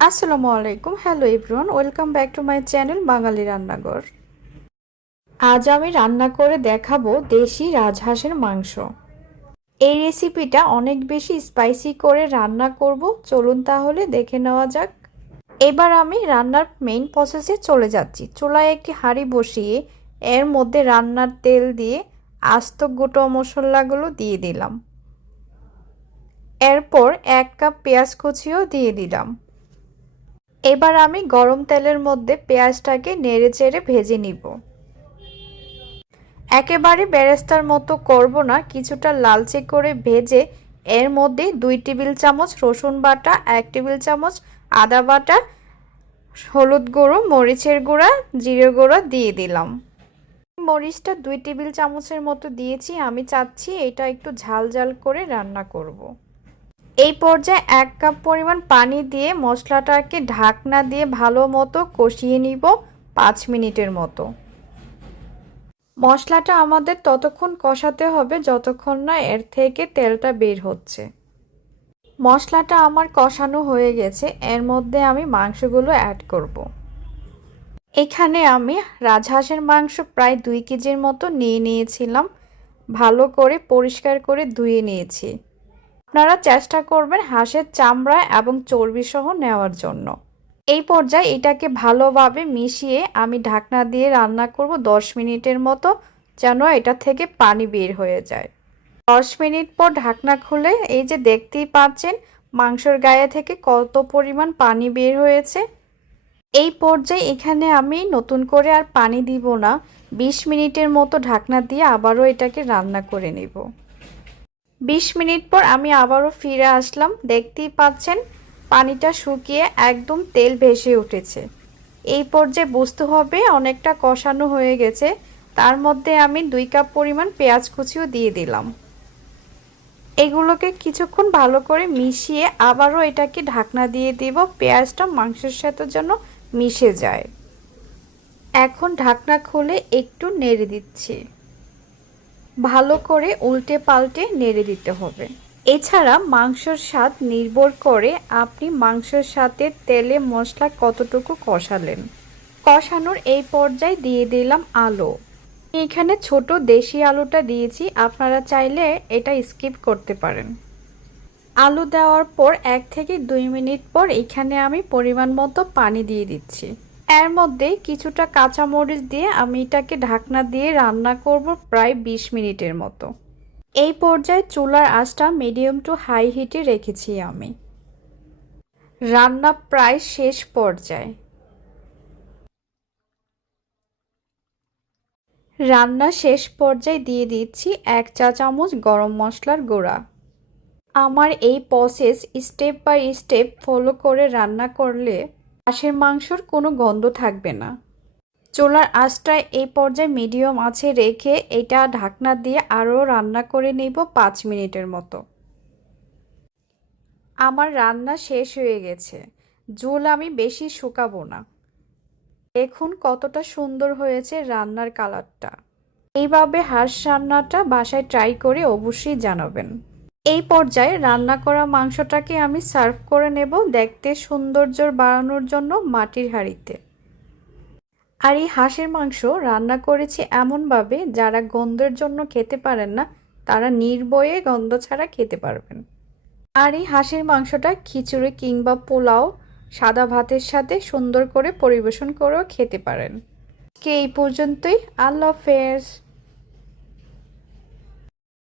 আসসালামু আলাইকুম hello everyone welcome back to my channel Bangali Rannaghar আজ আমি রান্না করে দেখাবো দেশি রাজহাঁসের মাংস। এই রেসিপিটা অনেক বেশি স্পাইসি করে রান্না করব। চলুন তাহলে দেখে নেওয়া যাক। এবার আমি রান্নার মেইন প্রসেসে চলে যাচ্ছি। চুলায় একটি হাঁড়ি বসিয়ে এর মধ্যে রান্নার তেল দিয়ে আস্ত গোটো মশলাগুলো দিয়ে দিলাম। এরপর এক কাপ পেঁয়াজ কুচিও দিয়ে দিলাম। এবার আমি গরম তেলের মধ্যে পেঁয়াজটাকে নেড়ে চেড়ে ভেজে নিব একেবারে বেরেস্তার মতো করব না, কিছুটা লালচে করে ভেজে এর মধ্যে দুই টেবিল চামচ রসুন বাটা, এক টেবিল চামচ আদা বাটা, হলুদ গুঁড়ো, মরিচের গুঁড়া, জিরে গুঁড়ো দিয়ে দিলাম মরিচটা দুই টেবিল চামচের মতো দিয়েছি, আমি চাচ্ছি এটা একটু ঝাল ঝাল করে রান্না করব। এই পর্যায়ে এক কাপ পরিমাণ পানি দিয়ে মশলাটাকে ঢাকনা দিয়ে ভালো মতো কষিয়ে নিব পাঁচ মিনিটের মতো। মশলাটা আমাদের ততক্ষণ কষাতে হবে যতক্ষণ না এর থেকে তেলটা বের হচ্ছে। মশলাটা আমার কষানো হয়ে গেছে, এর মধ্যে আমি মাংসগুলো অ্যাড করব। এখানে আমি রাজহাঁসের মাংস প্রায় দুই কেজির মতো নিয়ে নিয়েছিলাম, ভালো করে পরিষ্কার করে ধুয়ে নিয়েছি। আপনারা চেষ্টা করবেন হাঁসের চামড়া এবং চর্বি সহ নেওয়ার জন্য। এই পর্যায়ে এটাকে ভালোভাবে মিশিয়ে আমি ঢাকনা দিয়ে রান্না করব দশ মিনিটের মতো, যেন এটা থেকে পানি বের হয়ে যায়। দশ মিনিট পর ঢাকনা খুলে এই যে দেখতেই পাচ্ছেন, মাংসর গায়ে থেকে কত পরিমাণ পানি বের হয়েছে। এই পর্যায়ে এখানে আমি নতুন করে আর পানি দিব না, বিশ মিনিটের মতো ঢাকনা দিয়ে আবারও এটাকে রান্না করে নেব। বিশ মিনিট পর আমি আবারও ফিরে আসলাম। দেখতেই পাচ্ছেন, পানিটা শুকিয়ে একদম তেল ভেসে উঠেছে। এই পর্যায়ে বুঝতে হবে অনেকটা কষানো হয়ে গেছে। তার মধ্যে আমি দুই কাপ পরিমাণ পেঁয়াজ কুচিও দিয়ে দিলাম। এগুলোকে কিছুক্ষণ ভালো করে মিশিয়ে আবারও এটাকে ঢাকনা দিয়ে দিব। পেঁয়াজটা মাংসের সাথে যেন মিশে যায়। এখন ঢাকনা খুলে একটু নেড়ে দিচ্ছি। ভালো করে উল্টে পাল্টে নেড়ে দিতে হবে। এছাড়া মাংসর স্বাদ নির্ভর করে আপনি মাংসের সাথে তেলে মশলা কতটুকু কষালেন। কষানোর এই পর্যায়ে দিয়ে দিলাম আলু। এখানে ছোট দেশি আলুটা দিয়েছি, আপনারা চাইলে এটা স্কিপ করতে পারেন। আলু দেওয়ার পর এক থেকে দুই মিনিট পর এখানে আমি পরিমাণ মতো পানি দিয়ে দিচ্ছি। এর মধ্যে কিছুটা কাঁচামরিচ দিয়ে আমি এটাকে ঢাকনা দিয়ে রান্না করব প্রায় ২০ মিনিটের মতো। এই পর্যায়ে চুলার আঁচটা মিডিয়াম টু হাই হিটে রেখেছি আমি। রান্না প্রায় শেষ পর্যায়ে। রান্না শেষ পর্যায়ে দিয়ে দিচ্ছি এক চা চামচ গরম মশলার গুঁড়া। আমার এই process step by step follow করে রান্না করলে হাঁসের মাংসর কোনো গন্ধ থাকবে না। চোলার আঁচটায় এই পর্যায়ে মিডিয়াম আছে রেখে এটা ঢাকনা দিয়ে আরও রান্না করে নেব পাঁচ মিনিটের মতো। আমার রান্না শেষ হয়ে গেছে। ঝোল আমি বেশি শুকাবো না। দেখুন কতটা সুন্দর হয়েছে রান্নার কালারটা। এইভাবে হাঁস রান্নাটা বাসায় ট্রাই করে অবশ্যই জানাবেন। এই পর্যায়ে রান্না করা মাংসটাকে আমি সার্ভ করে নেব দেখতে সৌন্দর্য বাড়ানোর জন্য মাটির হাঁড়িতে। আর এই হাঁসের মাংস রান্না করেছি এমনভাবে যারা গন্ধের জন্য খেতে পারেন না, তারা নির্বয়ে গন্ধ ছাড়া খেতে পারবেন। আর এই হাঁসের মাংসটা খিচুড়ি কিংবা পোলাও সাদা ভাতের সাথে সুন্দর করে পরিবেশন করেও খেতে পারেন। কে এই পর্যন্তই। আল্লাহ হাফেজ।